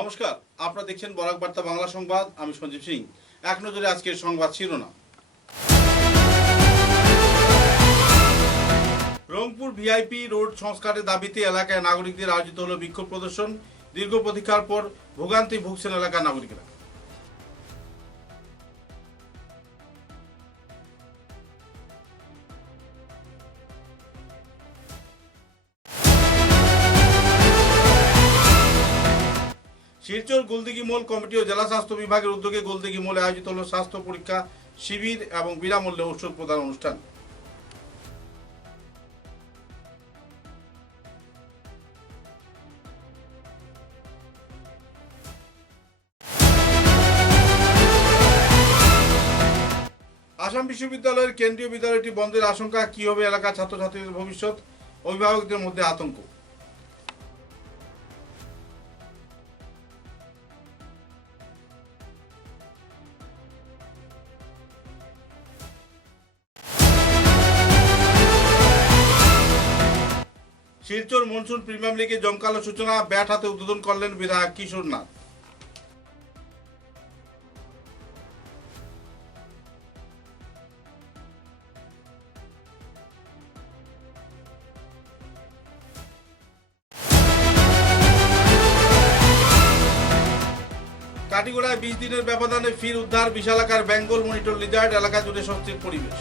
নমস্কার, আপনারা দেখছেন বরাক বার্তা বাংলা সংবাদ। আমি সঞ্জীব সিং। এক নজরে আজকের সংবাদ শিরোনাম। রংপুর ভিআইপি রোড সংস্কারের দাবিতে এলাকায় নাগরিকদের আয়োজিত হলো বিক্ষোভ প্রদর্শন। দীর্ঘ প্রতীক্ষার পর ভোগান্তি ভুগছেন এলাকার নাগরিকরা। শিলচর গোলদিঘি মোল কমিটি ও জেলা স্বাস্থ্য বিভাগের উদ্যোগে গোলদিঘি মোলে আয়োজিত হল স্বাস্থ্য পরীক্ষা শিবির এবং বিনামূল্যে ঔষধ প্রদান অনুষ্ঠান। আসাম বিশ্ববিদ্যালয়ের কেন্দ্রীয় বিদ্যালয়টি বন্ধের আশঙ্কা, কি হবে এলাকার ছাত্রছাত্রীদের ভবিষ্যৎ, অভিভাবকদের মধ্যে আতঙ্ক। শিলচর মনসুন প্রিমিয়াম লিগে জমকালো সূচনা, ব্যাট হাতে উদ্বোধন করলেন বিধায়ক কিশোর নাথ। কাটিগড়ায় 20 দিনের ব্যবধানে ফির উদ্ধার বিশালাকার বেঙ্গল মনিটর লিজার্ড, এলাকা জুড়ে স্বস্তির পরিবেশ।